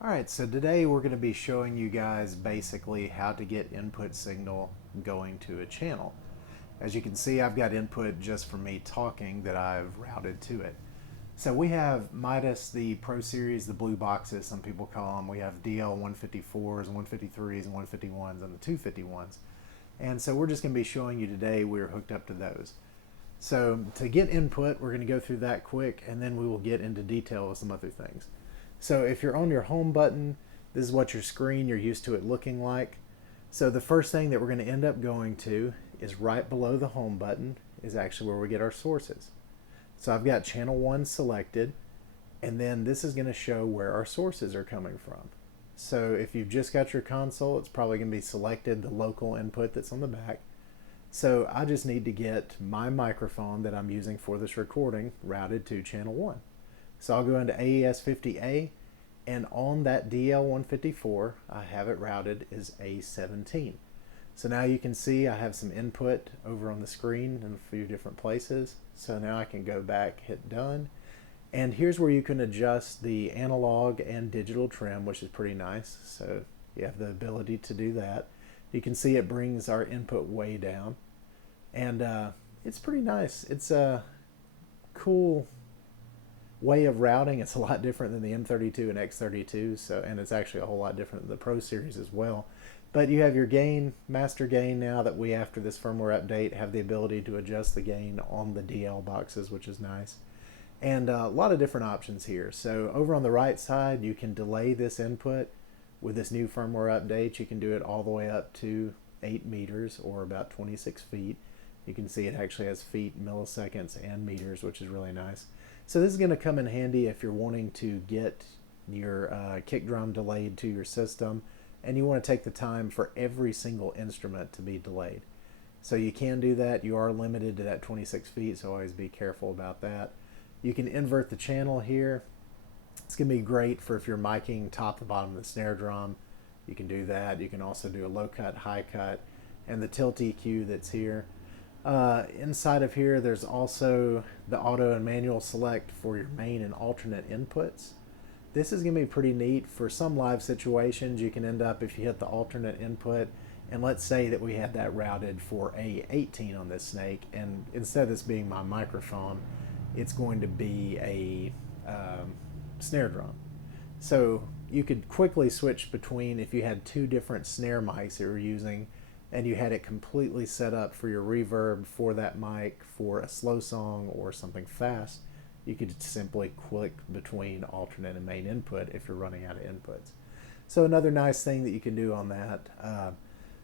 Alright, so today we're going to be showing you guys basically how to get input signal going to a channel. As you can see, I've got input just from me talking that I've routed to it. So we have Midas, the Pro Series, the blue boxes, some people call them. We have DL154s, 153s, and 151s, and the 251s. And so we're just going to be showing you today we're hooked up to those. So to get input, we're going to go through that quick, and then we will get into detail with some other things. So if you're on your home button, this is what your screen you're used to it looking like. So the first thing that we're going to end up going to is right below the home button is actually where we get our sources. So I've got channel 1 selected, and then this is going to show where our sources are coming from. So if you've just got your console, it's probably going to be selected the local input that's on the back. So I just need to get my microphone that I'm using for this recording routed to channel 1. So I'll go into AES50A, and on that DL154, I have it routed as A17. So now you can see I have some input over on the screen in a few different places. So now I can go back, hit done. And here's where you can adjust the analog and digital trim, which is pretty nice. So you have the ability to do that. You can see it brings our input way down. And it's pretty nice. It's a cool way of routing. It's a lot different than the M32 and X32, so, and it's actually a whole lot different than the Pro Series as well. But you have your gain, master gain, now that we, after this firmware update, have the ability to adjust the gain on the DL boxes, which is nice. And a lot of different options here. So over on the right side, you can delay this input with this new firmware update. You can do it all the way up to 8 meters or about 26 feet. You can see it actually has feet, milliseconds, and meters, which is really nice. So this is going to come in handy if you're wanting to get your kick drum delayed to your system and you want to take the time for every single instrument to be delayed. So you can do that. You are limited to that 26 feet, so always be careful about that. You can invert the channel here. It's going to be great for if you're miking top to bottom of the snare drum. You can do that. You can also do a low cut, high cut, and the tilt EQ that's here. Inside of here, there's also the auto and manual select for your main and alternate inputs. This is going to be pretty neat. For some live situations, you can end up, if you hit the alternate input, and let's say that we had that routed for A18 on this snake, and instead of this being my microphone, it's going to be a snare drum. So you could quickly switch between, if you had two different snare mics that you were using, and you had it completely set up for your reverb for that mic for a slow song or something fast, you could simply click between alternate and main input if you're running out of inputs. So another nice thing that you can do on that,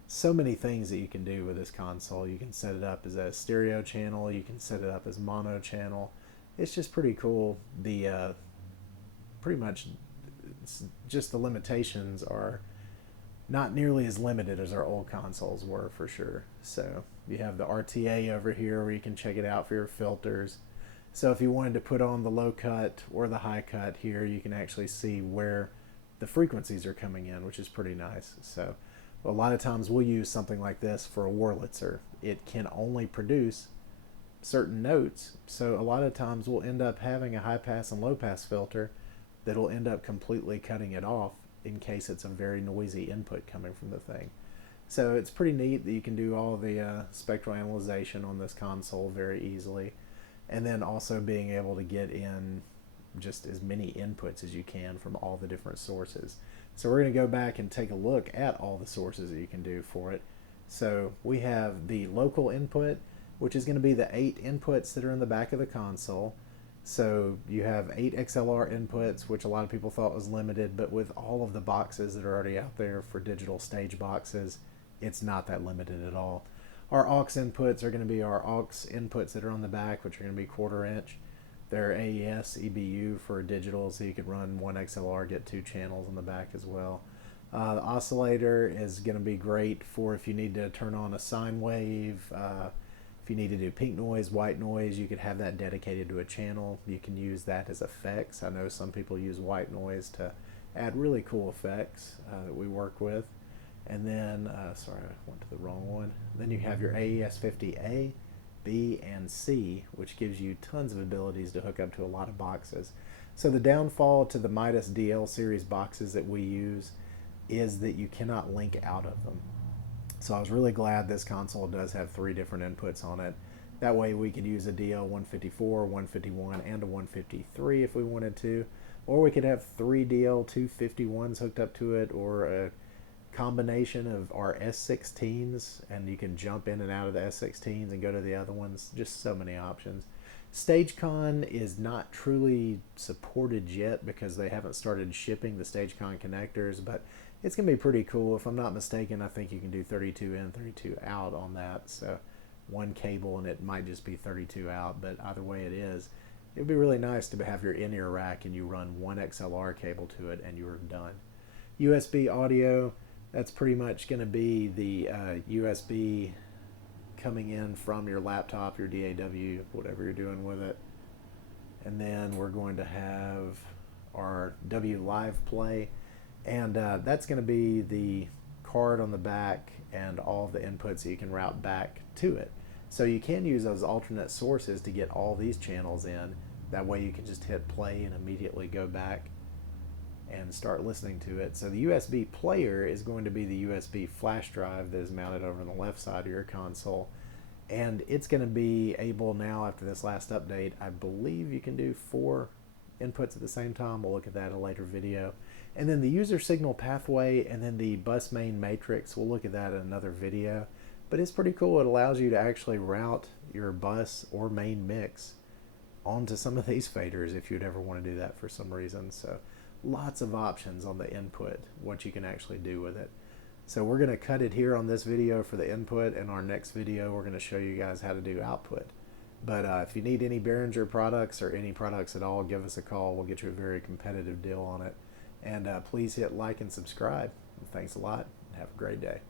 so many things that you can do with this console. You can set it up as a stereo channel, you can set it up as mono channel. It's just pretty cool. The pretty much just the limitations are not nearly as limited as our old consoles were, for sure. So you have the RTA over here where you can check it out for your filters. So if you wanted to put on the low cut or the high cut here, you can actually see where the frequencies are coming in, which is pretty nice. So a lot of times we'll use something like this for a Wurlitzer. It can only produce certain notes, so a lot of times we'll end up having a high pass and low pass filter that'll end up completely cutting it off in case it's a very noisy input coming from the thing. So it's pretty neat that you can do all the spectral analyzation on this console very easily, and then also being able to get in just as many inputs as you can from all the different sources. So we're going to go back and take a look at all the sources that you can do for it. So we have the local input, which is going to be the 8 inputs that are in the back of the console. So you have 8 XLR inputs, which a lot of people thought was limited, but with all of the boxes that are already out there for digital stage boxes, it's not that limited at all. Our aux inputs are going to be our aux inputs that are on the back, which are going to be 1/4 inch. They're AES EBU for digital, so you could run one XLR, get 2 channels on the back as well. The oscillator is going to be great for if you need to turn on a sine wave, if you need to do pink noise, white noise, you could have that dedicated to a channel. You can use that as effects. I know some people use white noise to add really cool effects that we work with. And then, sorry, I went to the wrong one. Then you have your AES50A B, and C, which gives you tons of abilities to hook up to a lot of boxes. So the downfall to the Midas DL series boxes that we use is that you cannot link out of them. So I was really glad this console does have 3 different inputs on it. That way we could use a DL154, 151, and a 153 if we wanted to. Or we could have 3 DL251s hooked up to it, or a combination of our S16s, and you can jump in and out of the S16s and go to the other ones. Just so many options. StageCon is not truly supported yet because they haven't started shipping the StageCon connectors, but it's going to be pretty cool. If I'm not mistaken, I think you can do 32 in, 32 out on that. So one cable and it might just be 32 out, but either way it is. It would be really nice to have your in-ear rack and you run one XLR cable to it and you're done. USB audio, that's pretty much going to be the USB coming in from your laptop, your DAW, whatever you're doing with it. And then we're going to have our W Live Play, and that's going to be the card on the back and all the inputs that you can route back to it. So you can use those alternate sources to get all these channels in. That way you can just hit play and immediately go back and start listening to it. So the USB player is going to be the USB flash drive that is mounted over on the left side of your console. And it's going to be able now, after this last update, I believe you can do 4 inputs at the same time. We'll look at that in a later video. And then the user signal pathway and then the bus main matrix, we'll look at that in another video. But it's pretty cool. It allows you to actually route your bus or main mix onto some of these faders if you'd ever want to do that for some reason. So lots of options on the input, what you can actually do with it. So we're going to cut it here on this video for the input. In our next video, we're going to show you guys how to do output. But if you need any Behringer products or any products at all, give us a call. We'll get you a very competitive deal on it. And please hit like and subscribe. Thanks a lot, and have a great day.